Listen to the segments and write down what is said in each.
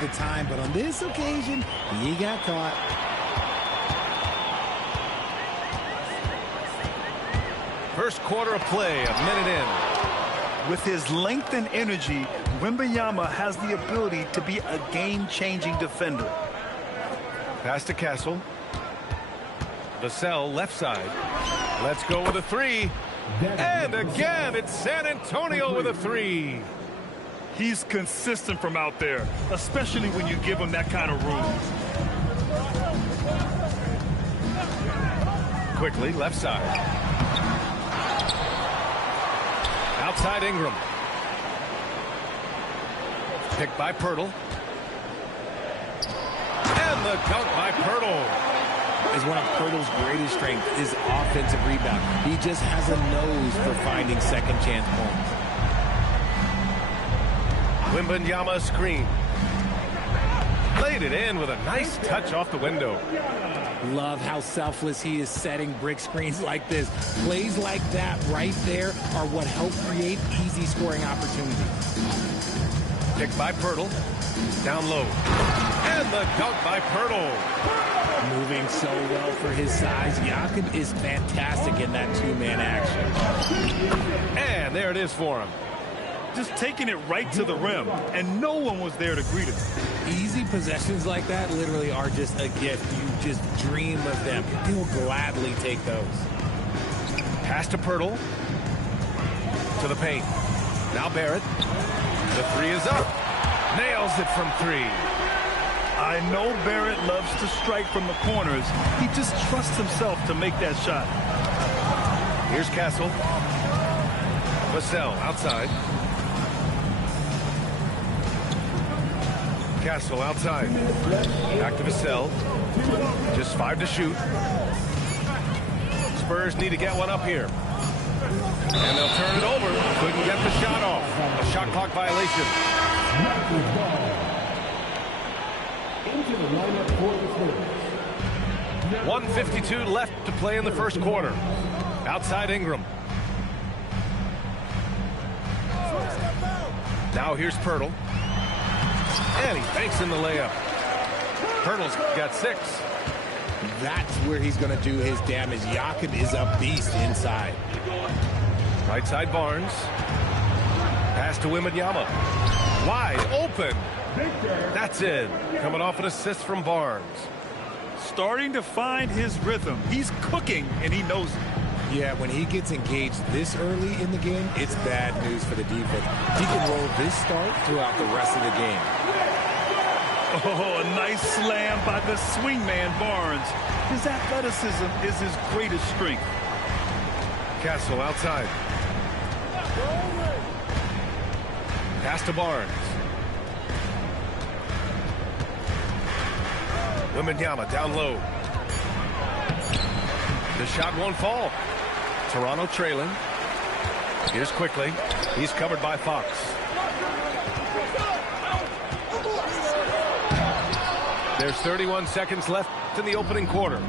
the time, but on this occasion, he got caught. First quarter of play, a minute in. With his length and energy, Wembanyama has the ability to be a game-changing defender. Pass to Castle. Vassell left side. Let's go with a three. And again, it's San Antonio with a three. He's consistent from out there, especially when you give him that kind of room. Quickly, left side. Outside Ingram. Picked by Pirtle. And the dunk by Pirtle. Is one of Pirtle's greatest strengths is offensive rebound. He just has a nose for finding second chance points. Wembanyama screen. Laid it in with a nice touch off the window. Love how selfless he is setting brick screens like this. Plays like that right there are what help create easy scoring opportunities. Picked by Pirtle. Down low. And the dunk by Pirtle. Moving so well for his size. Jakob is fantastic in that two-man action. And there it is for him. Just taking it right to the rim, and no one was there to greet him. Easy possessions like that literally are just a gift. You just dream of them. He will gladly take those. Pass to Pirtle. To the paint. Now Barrett. The three is up. Nails it from three. I know Barrett loves to strike from the corners. He just trusts himself to make that shot. Here's Castle. Vassell outside. Castle outside. Back to Vassell. Just 5 to shoot. Spurs need to get one up here. And they'll turn it over. Couldn't get the shot off. A shot clock violation. 1:52 left to play in the first quarter. Outside Ingram. Now here's Pirtle. And he banks in the layup. Pirtle's got 6. That's where he's going to do his damage. Jakob is a beast inside. Right side Barnes. Pass to Wembanyama. Wide open. That's it. Coming off an assist from Barnes. Starting to find his rhythm. He's cooking, and he knows it. Yeah, when he gets engaged this early in the game, it's bad news for the defense. He can roll this start throughout the rest of the game. Oh, a nice slam by the swingman Barnes. His athleticism is his greatest strength. Castle outside. Pass to Barnes. Wembanyama down low. The shot won't fall. Toronto trailing. Here's quickly. He's covered by Fox. There's 31 seconds left in the opening quarter.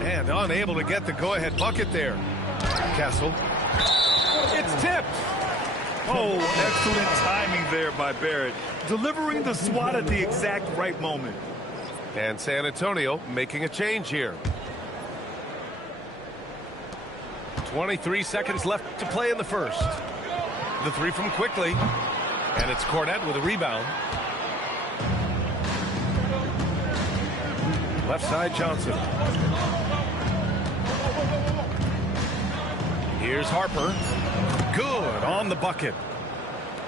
And unable to get the go-ahead bucket there. Castle. It's tipped. Oh, excellent timing there by Barrett. Delivering the swat at the exact right moment. And San Antonio making a change here. 23 seconds left to play in the first. The three from quickly. And it's Cornette with a rebound. Left side Johnson. Here's Harper. Good on the bucket.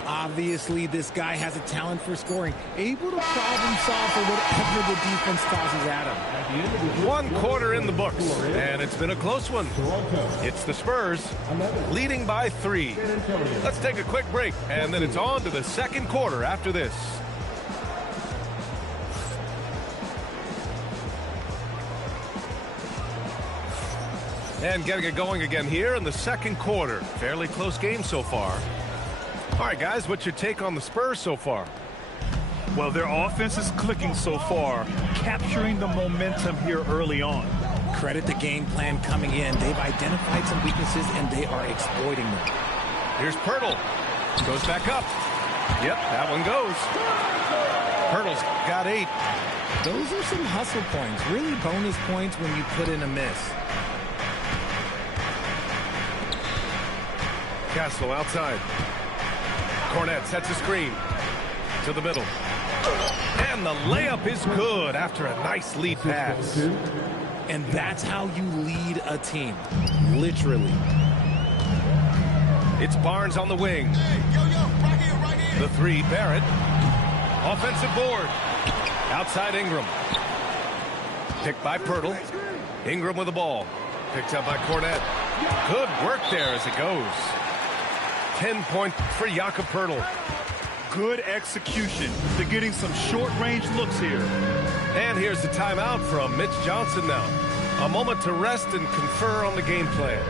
Obviously, this guy has a talent for scoring, able to problem solve for whatever the defense tosses at him. 1 quarter in the books, and it's been a close one. It's the Spurs leading by 3. Let's take a quick break, and then it's on to the second quarter after this. And getting it going again here in the second quarter. Fairly close game so far. All right, guys, what's your take on the Spurs so far? Well, their offense is clicking so far, capturing the momentum here early on. Credit the game plan coming in. They've identified some weaknesses, and they are exploiting them. Here's Pirtle. Goes back up. Yep, that one goes. Hurdle's got 8. Those are some hustle points, really bonus points when you put in a miss. Castle outside. Cornette sets a screen to the middle. And the layup is good after a nice lead pass. And that's how you lead a team, literally. It's Barnes on the wing. The 3, Barrett. Offensive board. Outside Ingram. Picked by Pirtle. Ingram with the ball. Picked up by Cornette. Good work there as it goes. 10 points for Jakob Pirtle. Good execution. They're getting some short-range looks here. And here's the timeout from Mitch Johnson now. A moment to rest and confer on the game plan.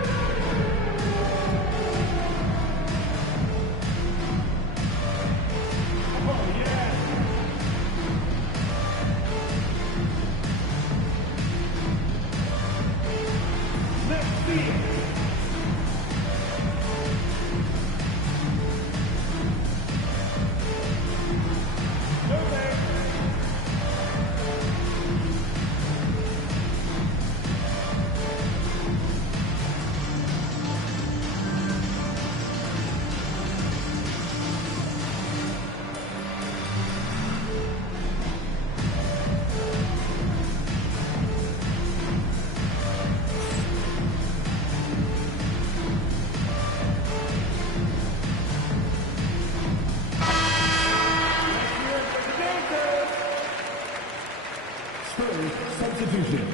Substitution.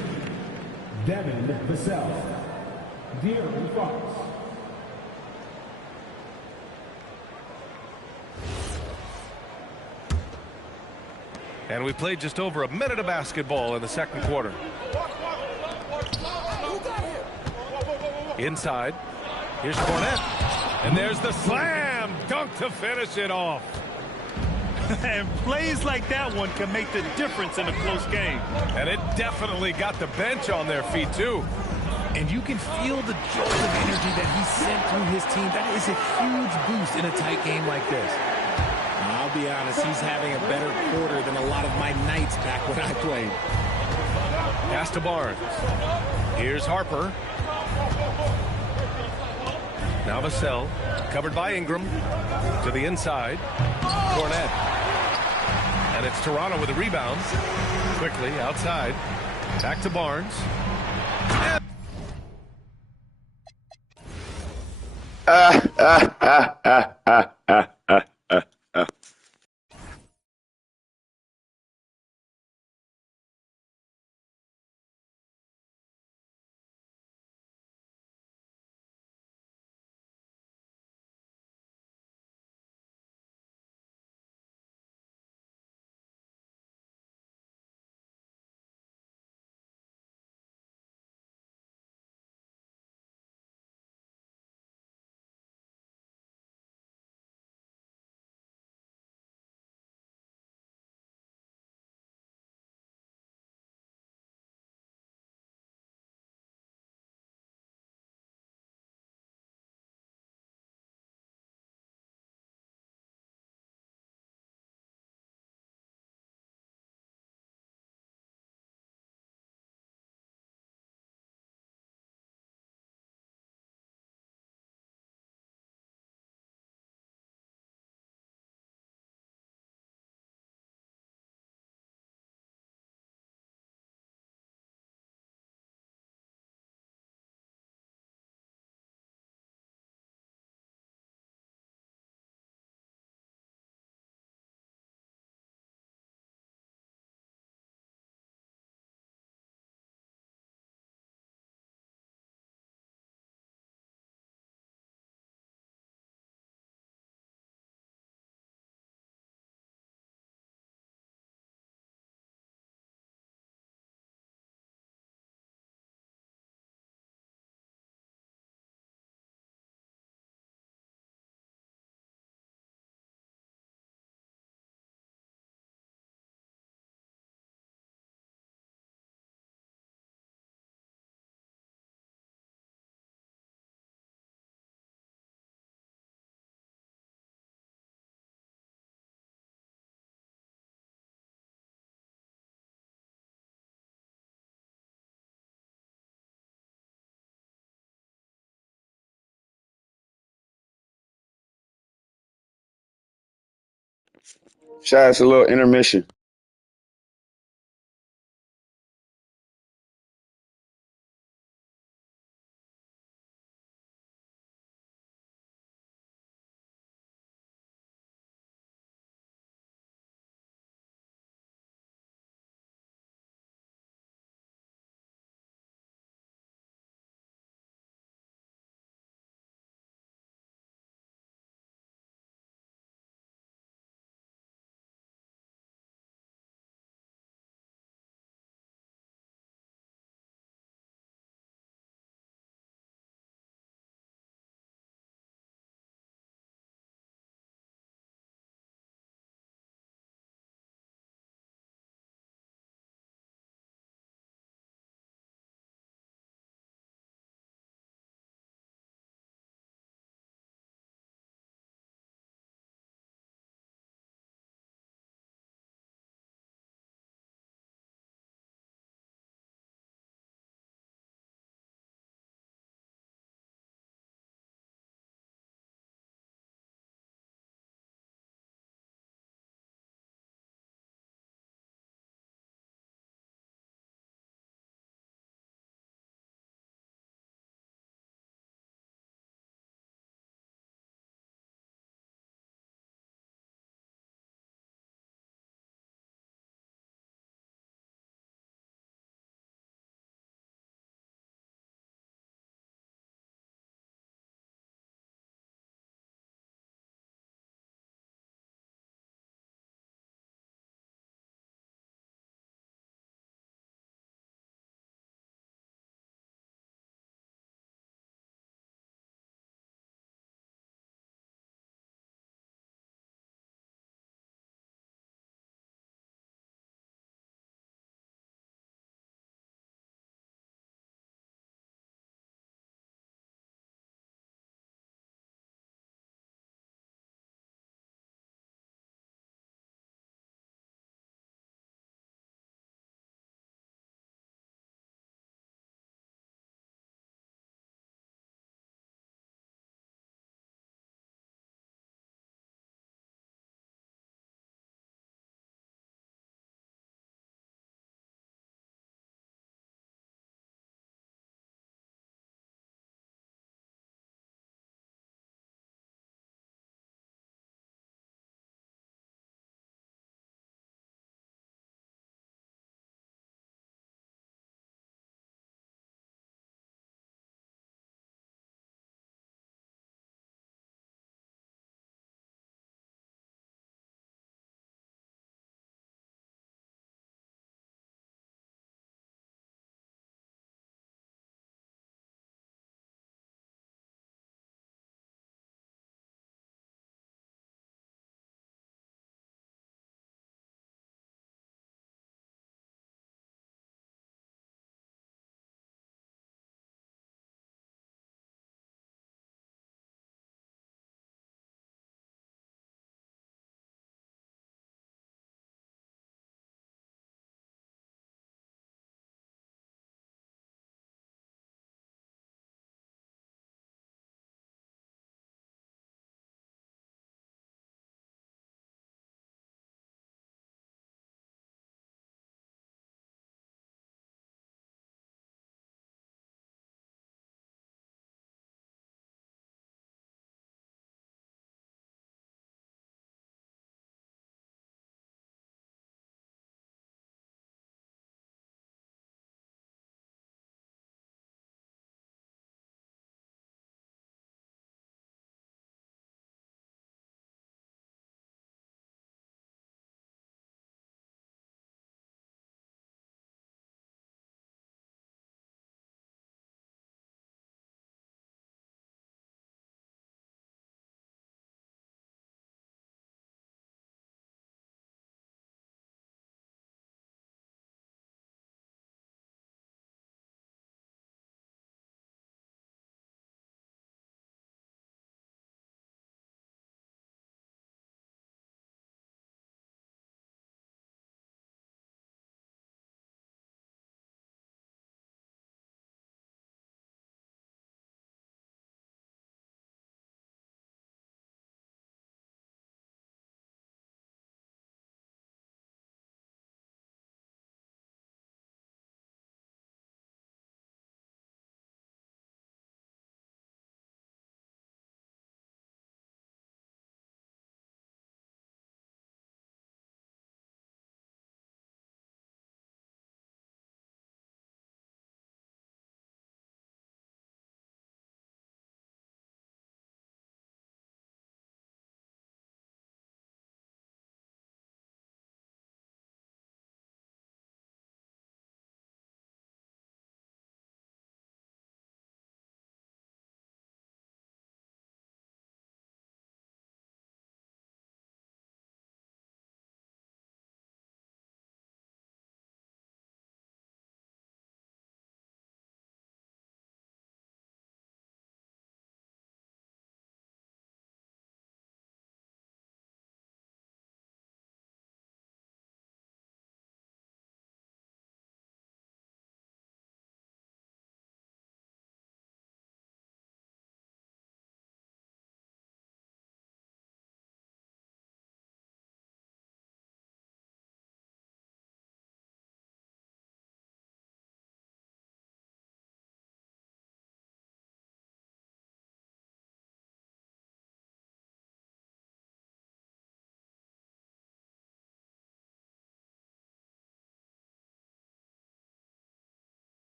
Devin Vassell. De'Aaron Fox. And we played just over a minute of basketball in the second quarter. Inside. Here's Cornette. And there's the slam dunk to finish it off. And plays like that one can make the difference in a close game. And it definitely got the bench on their feet, too. And you can feel the jolt of energy that he sent through his team. That is a huge boost in a tight game like this. I'll be honest, he's having a better quarter than a lot of my nights back when I played. Pass to Barnes. Here's Harper. Now Vassell, covered by Ingram. To the inside. Cornette. And it's Toronto with a rebound. Quickly outside. Back to Barnes. Shots, a little intermission.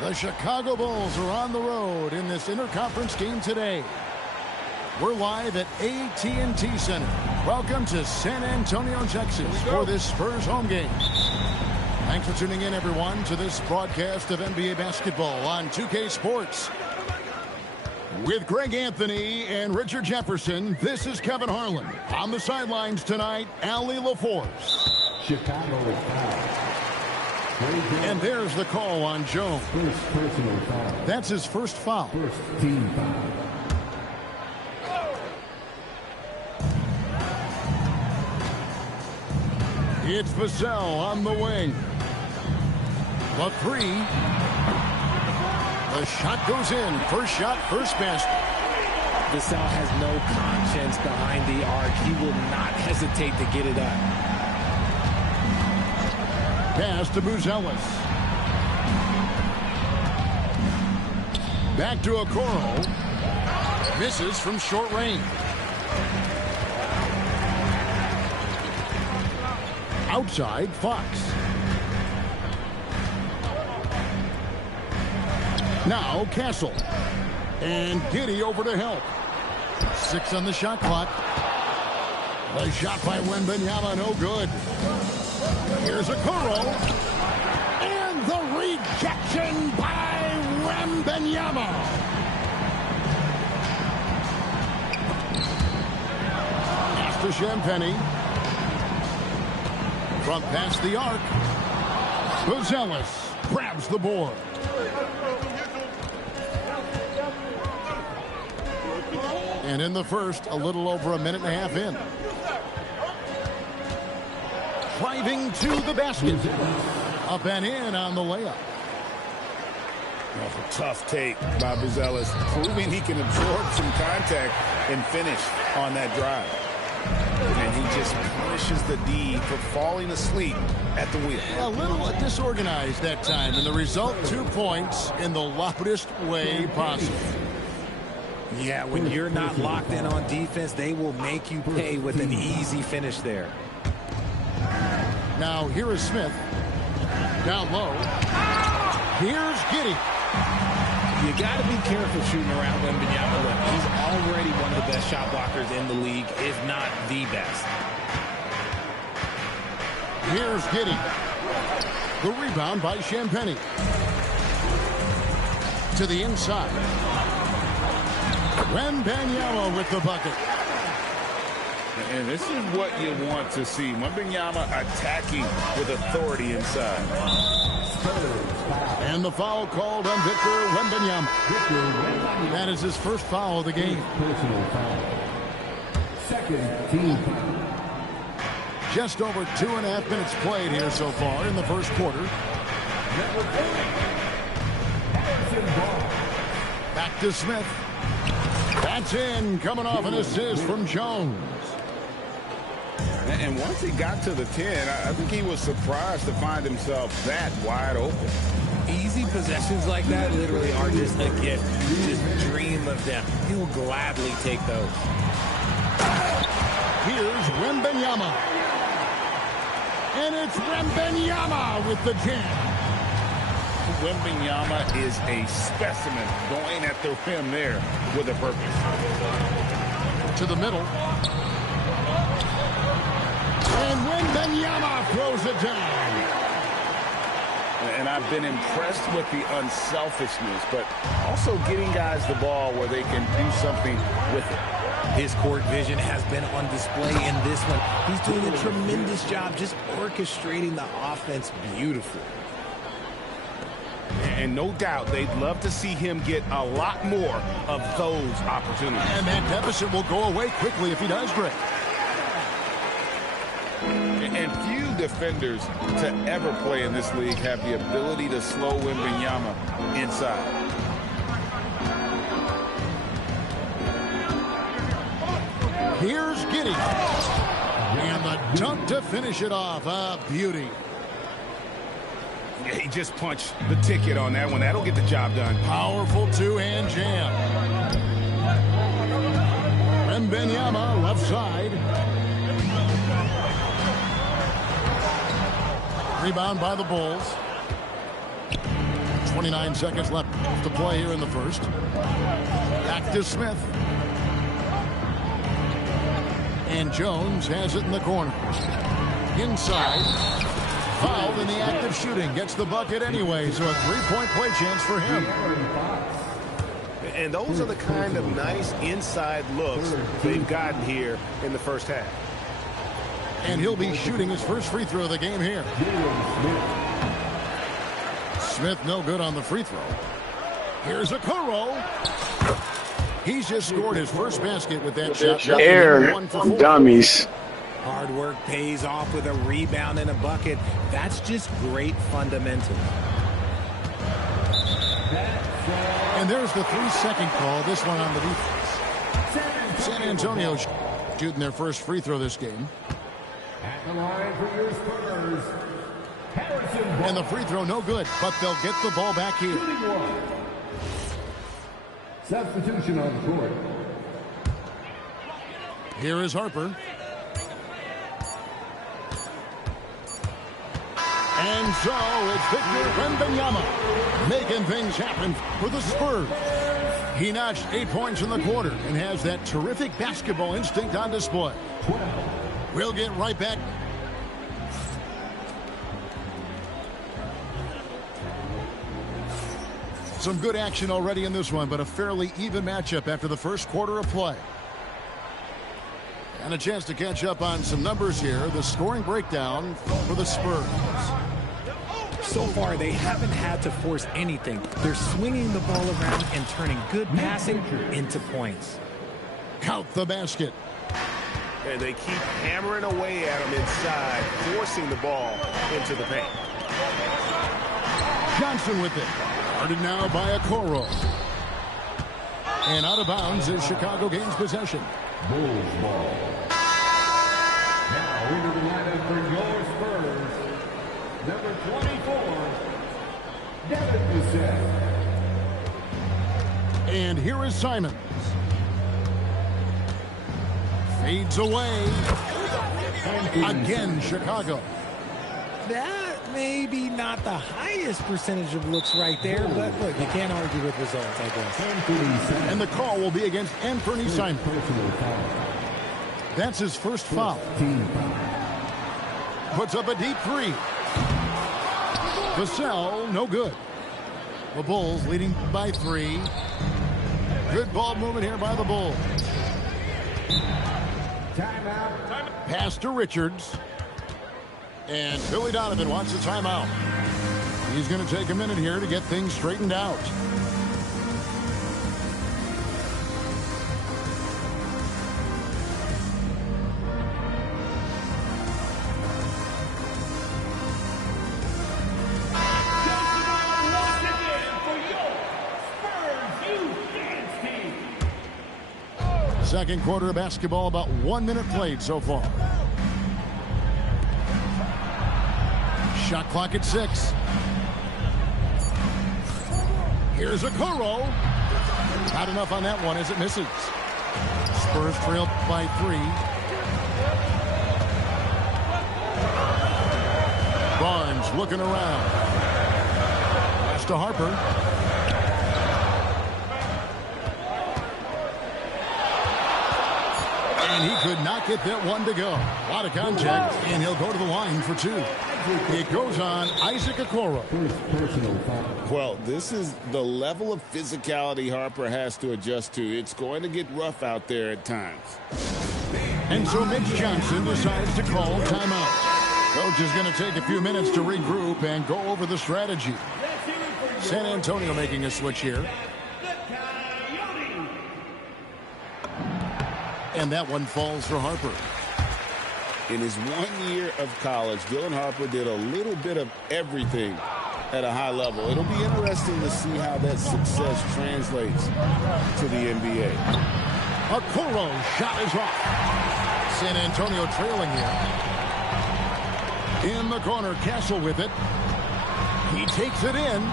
The Chicago Bulls are on the road in this interconference game today. We're live at AT&T Center. Welcome to San Antonio, Texas for this Spurs home game. Thanks for tuning in, everyone, to this broadcast of NBA basketball on 2K Sports. With Greg Anthony and Richard Jefferson, this is Kevin Harlan. On the sidelines tonight, Allie LaForce. Chicago is fouled. And there's the call on Jones. First personal foul. That's his first foul. First team foul. It's Vassell on the wing. The three. The shot goes in. First shot, first basket. Vassell has no conscience behind the arc. He will not hesitate to get it up. Pass to Buzelis. Back to Okoro. Misses from short range. Outside, Fox. Now Castle. And Giddey over to help. 6 on the shot clock. The shot by Wembanyama, no good. Here's Okoro. And the rejection by Wembanyama. Pass to Champagnie. From past the arc. Buzelis grabs the board. And in the first, a little over a minute and a half in. Driving to the basket. Up and in on the layup. That's a tough take by Buzelis, proving he can absorb some contact and finish on that drive. And he just punishes the D for falling asleep at the wheel. A little disorganized that time, and the result, 2 points in the loudest way possible. Yeah, when you're not locked in on defense, they will make you pay with an easy finish there. Now, here is Smith. Down low. Here's Giddey. You got to be careful shooting around Wembanyama. He's already one of the best shot blockers in the league, if not the best. Here's Giddey. The rebound by Champagnie. To the inside. Wembanyama with the bucket. And this is what you want to see. Wembanyama attacking with authority inside. And the foul called on Victor Wembanyama. That is his first foul of the game. Personal foul. Second team foul. Just over 2.5 minutes played here so far in the first quarter. Back to Smith. That's in, coming off an assist from Jones. And once he got to the 10, I think he was surprised to find himself that wide open. Easy possessions like that literally are just a gift. You just dream of them. He'll gladly take those. Here's Wembanyama. And it's Wembanyama with the jam. Wembanyama is a specimen going at the rim there with a purpose. To the middle. And Wembanyama throws it down. And I've been impressed with the unselfishness, but also getting guys the ball where they can do something with it. His court vision has been on display in this one. He's doing a tremendous job just orchestrating the offense beautifully. And no doubt they'd love to see him get a lot more of those opportunities. And that deficit will go away quickly if he does, Greg. And few defenders to ever play in this league have the ability to slow Wembanyama inside. Here's Giddey. And the dunk to finish it off. A beauty. Yeah, he just punched the ticket on that one. That'll get the job done. Powerful two-hand jam. Wembanyama left side. Rebound by the Bulls. 29 seconds left to play here in the first. Back to Smith. And Jones has it in the corner. Inside. Fouled in the act of shooting. Gets the bucket anyway, so a three-point play chance for him. And those are the kind of nice inside looks they've gotten here in the first half. And he'll be shooting his first free throw of the game here. Smith no good on the free throw. Here's Okoro. He's just scored his first basket with that shot. Air dummies. Hard work pays off with a rebound and a bucket. That's just great fundamentals. And there's the 3-second call. This one on the defense. San Antonio shooting their first free throw this game. At the line for your Spurs, Harrison. And the free throw no good, but they'll get the ball back here. Substitution on the court. Here is Harper. And so it's Victor Wembanyama making things happen for the Spurs. He notched 8 points in the quarter and has that terrific basketball instinct on display. We'll get right back. Some good action already in this one, but a fairly even matchup after the first quarter of play. And a chance to catch up on some numbers here. The scoring breakdown for the Spurs. So far, they haven't had to force anything. They're swinging the ball around and turning good passing into points. Count the basket. And they keep hammering away at him inside, forcing the ball into the paint. Johnson with it. Guarded now by Okoro. And out of bounds as Chicago gains possession. Bulls ball. Now into the lineup for your Spurs. Number 24, Devin Vassell. And here is Simons. Fades away. Again, Chicago. That may be not the highest percentage of looks right there, but look, you can't argue with results, I guess. And the call will be against Anthony Simons. That's his first foul. Puts up a deep three. Vassell, no good. The Bulls leading by 3. Good ball movement here by the Bulls. Timeout. Pass to Richards. And Billy Donovan wants a timeout. He's going to take a minute here to get things straightened out. Second quarter of basketball, about 1 minute played so far. Shot clock at 6. Here's Okoro. Not enough on that one as it misses. Spurs trail by 3. Barnes looking around. Pass to Harper. And he could not get that one to go. A lot of contact, and he'll go to the line for 2. It goes on Isaac Okoro. Well, this is the level of physicality Harper has to adjust to. It's going to get rough out there at times. And so Mitch Johnson decides to call timeout. Coach is going to take a few minutes to regroup and go over the strategy. San Antonio making a switch here. And that one falls for Harper. In his 1 year of college, Dylan Harper did a little bit of everything at a high level. It'll be interesting to see how that success translates to the NBA. Okoro shot is off. San Antonio trailing here. In the corner, Castle with it. He takes it in.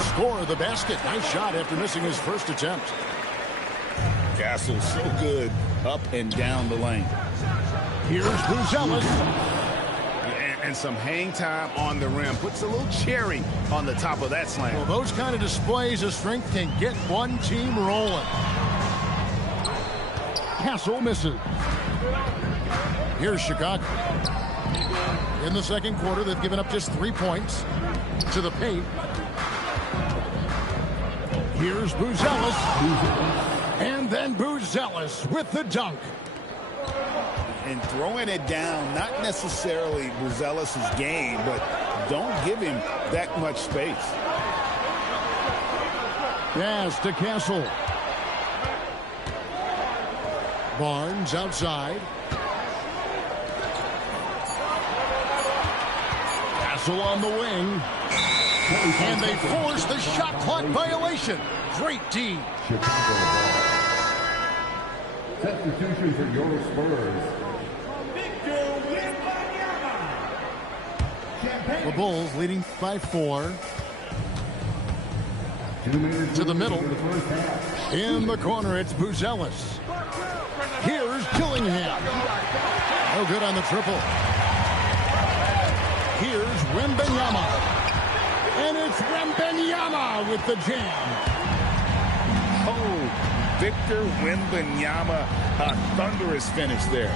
Score the basket. Nice shot after missing his first attempt. Castle so good up and down the lane. Here's Buzelis. And some hang time on the rim. Puts a little cherry on the top of that slam. Well, those kind of displays of strength can get one team rolling. Castle misses. Here's Chicago. In the second quarter, they've given up just 3 points to the paint. Here's Buzelis. And then Buzelis with the dunk. And throwing it down, not necessarily Buzelis' game, but don't give him that much space. Pass to Castle. Barnes outside. Castle on the wing. And they force the shot clock violation. Great D. Chicago ball. Substitution for your Spurs. The Bulls leading by 4. To the middle. In the corner, it's Buzelis. Here's Dillingham. No good on the triple. Here's Wembanyama. And it's Wembanyama with the jam. Oh, Victor Wembanyama, a thunderous finish there.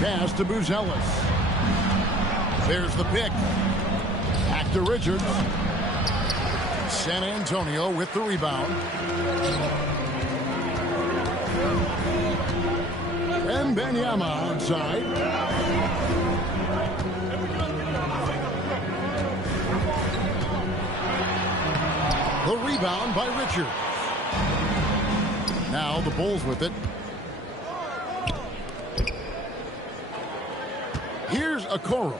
Pass to Buzelis. There's the pick. Back to Richards. San Antonio with the rebound. Wembanyama outside. The rebound by Richards. Now the Bulls with it. Here's Okoro.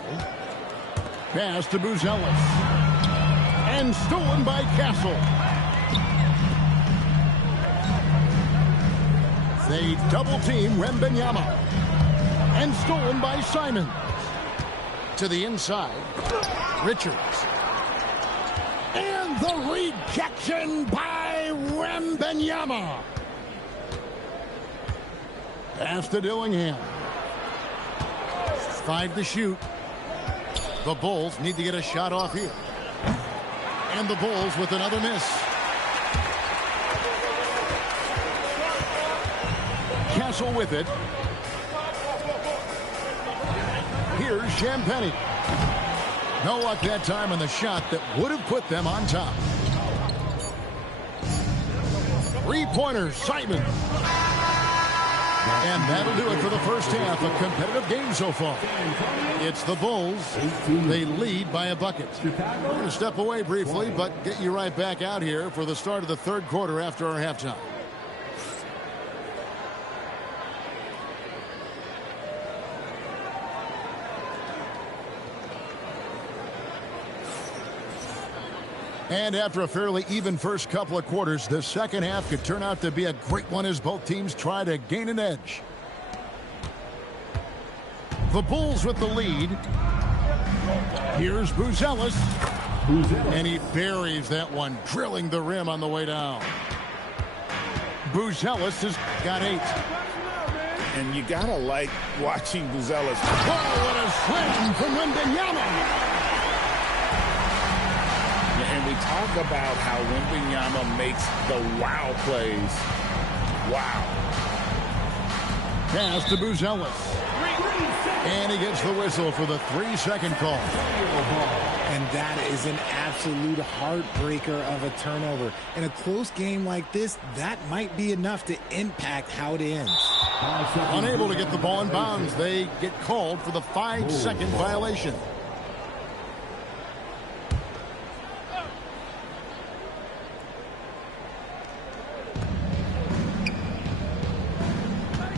Pass to Buzelis. And stolen by Castle. They double team Wembanyama. And stolen by Simon. To the inside. Richards. And the rejection by Wembanyama. Pass to Dillingham. 5 to shoot. The Bulls need to get a shot off here. And the Bulls with another miss. Castle with it. Here's Champagnie. No luck that time on the shot that would have put them on top. 3-pointer, Simon. And that'll do it for the first half. A competitive game so far. It's the Bulls. They lead by a bucket. We're going to step away briefly, but get you right back out here for the start of the third quarter after our halftime. And after a fairly even first couple of quarters, the second half could turn out to be a great one as both teams try to gain an edge. The Bulls with the lead. Here's Buzelis. And he buries that one, drilling the rim on the way down. Buzelis has got 8. And you got to like watching Buzelis. Oh, what a slam from Wembanyama. And we talk about how Wembanyama makes the wow plays. Wow. Pass to Buzelis. And he gets the whistle for the 3-second call. And that is an absolute heartbreaker of a turnover. In a close game like this, that might be enough to impact how it ends. Unable to get the ball in bounds, they get called for the 5-second violation.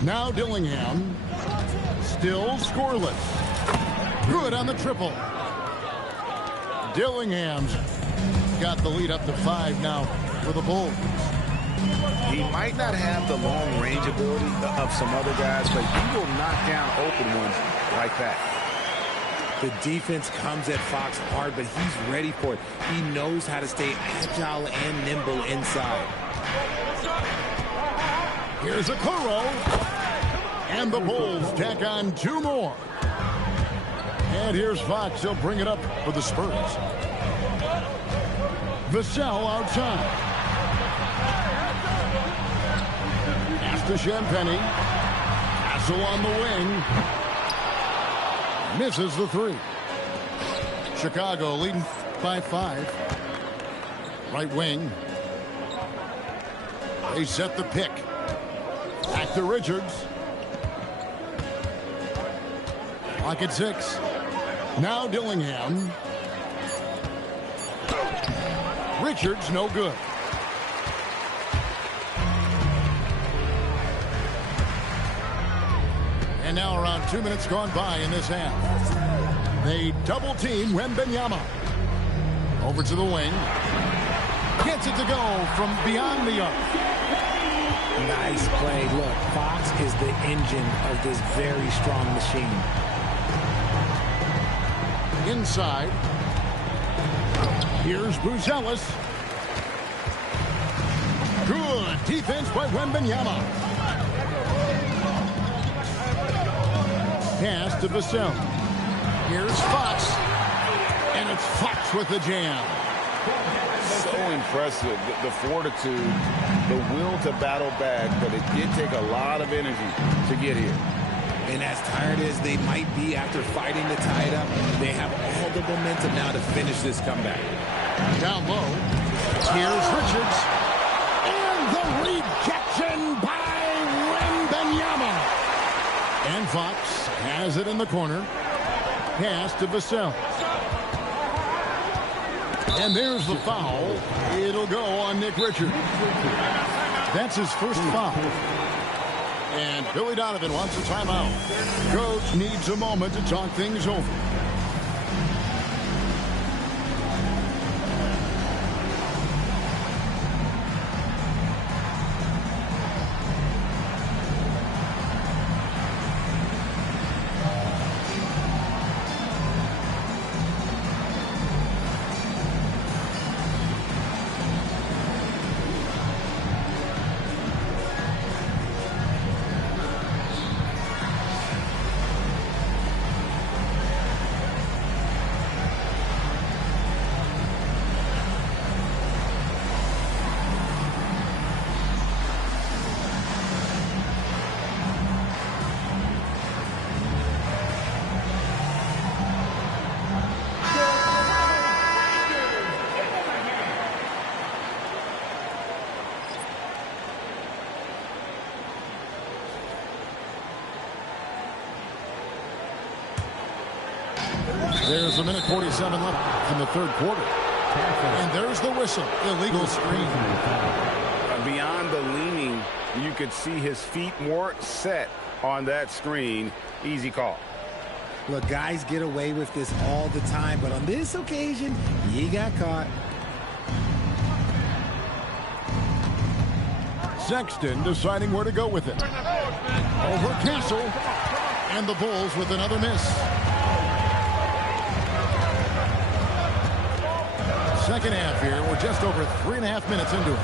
Now Dillingham, still scoreless. Good on the triple. Dillingham's got the lead up to 5 now for the Bulls. He might not have the long-range ability of some other guys, but he will knock down open ones like that. The defense comes at Fox hard, but he's ready for it. He knows how to stay agile and nimble inside. Here's Okoro. And the Bulls tack on 2 more. And here's Fox. He'll bring it up for the Spurs. Vassell outside. Pass to Champagnie. Castle on the wing. Misses the three. Chicago leading by 5. Right wing. They set the pick. Back to Richards. Clock at 6. Now Dillingham. Richards, no good. And now around 2 minutes gone by in this half. They double team Wembanyama. Over to the wing. Gets it to go from beyond the arc. Nice play. Look, Fox is the engine of this very strong machine. Inside. Here's Buzelis. Good defense by Wembanyama. Pass to Vassell. Here's Fox. And it's Fox with the jam. So impressive. The fortitude, the will to battle back, but it did take a lot of energy to get here. And as tired as they might be after fighting to tie it up, they have all the momentum now to finish this comeback. Down low. Here's Richards. And the rejection by Wembanyama. And Fox has it in the corner. Pass to Vassell. And there's the foul. It'll go on Nick Richards. That's his first foul. And Billy Donovan wants a timeout. Coach needs a moment to talk things over. There's a minute 47 left in the third quarter. And there's the whistle. Illegal screen. Beyond the leaning, you could see his feet more set on that screen. Easy call. Look, guys get away with this all the time, but on this occasion, he got caught. Sexton deciding where to go with it. Over Castle. And the Bulls with another miss. Second half here. We're just over 3.5 minutes into it.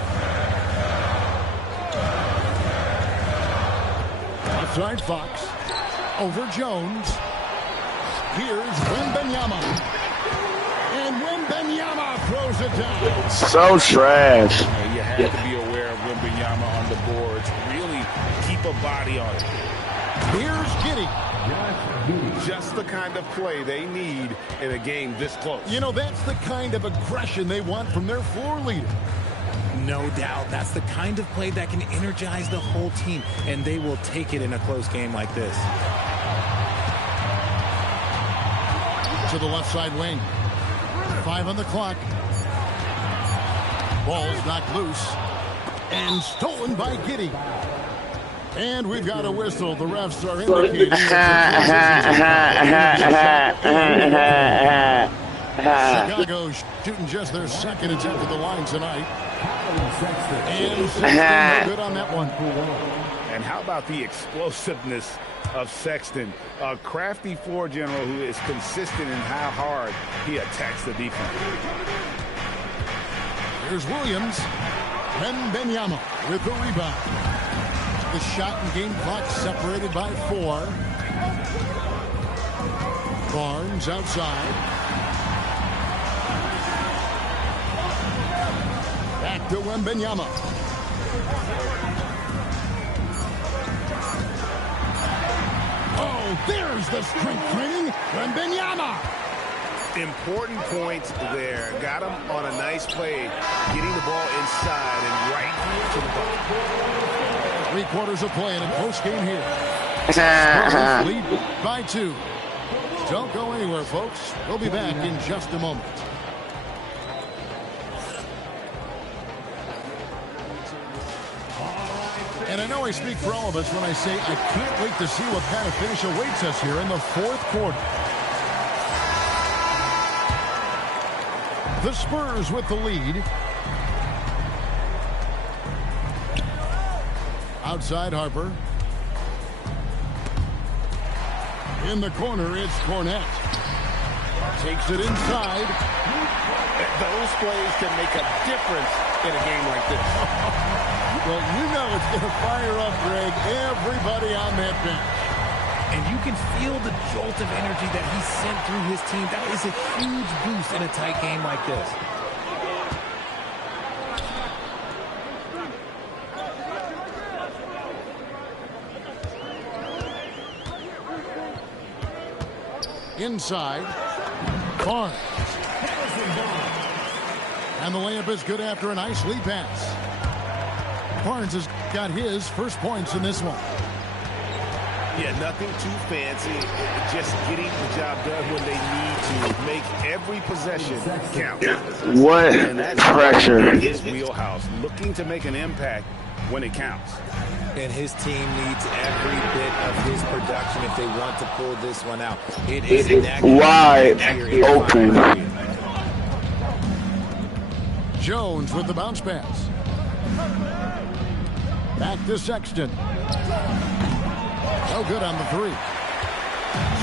Outside Fox. Over Jones. Here's Wembanyama. And Wembanyama throws it down. So trash. You have to be aware of Wembanyama on the boards. Really keep a body on it. Here's Giddey. Just the kind of play they need in a game this close. You know, that's the kind of aggression they want from their floor leader. No doubt. That's the kind of play that can energize the whole team, and they will take it in a close game like this. To the left side wing. 5 on the clock. Ball's knocked loose. And stolen by Giddey. And we've got a whistle. The refs are indicating. Chicago shooting just their second attempt at the line tonight. And Sexton no good on that one. And how about the explosiveness of Sexton? A crafty floor general who is consistent in how hard he attacks the defense. Here's Williams. Wembanyama with the rebound. The shot and game clock separated by 4. Barnes outside. Back to Wembanyama. Oh, there's the strength training. Wembanyama. Important points there. Got him on a nice play, getting the ball inside and right to the bucket. 3 quarters of play in a close game here. Spurs lead by 2. Don't go anywhere, folks. We'll be back in just a moment. And I know I speak for all of us when I say I can't wait to see what kind of finish awaits us here in the 4th quarter. The Spurs with the lead. Outside Harper. In the corner, it's Cornette. Takes it inside. Those plays can make a difference in a game like this. Well, you know it's going to fire up, Greg, everybody on that bench. And you can feel the jolt of energy that he sent through his team. That is a huge boost in a tight game like this. Inside. Barnes. And the layup is good after a nice lead pass. Barnes has got his first points in this one. Yeah, nothing too fancy. Just getting the job done when they need to. Make every possession count. What pressure. His wheelhouse, looking to make an impact when it counts. And his team needs every bit of his production if they want to pull this one out. It is wide open. Jones with the bounce pass. Back to Sexton. No good on the 3.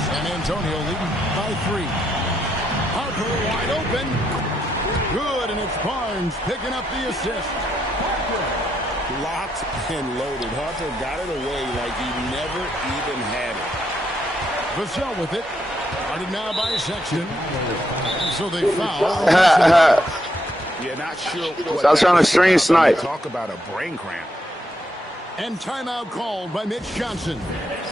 San Antonio leading by 3. Harper wide open. Good, and it's Barnes picking up the assist. Locked and loaded. Harper got it away like he never even had it. Vassell with it. Guarded now by Sexton. So they foul. Yeah, not sure. Stop trying to string snipe. Talk about a brain cramp. And timeout called by Mitch Johnson.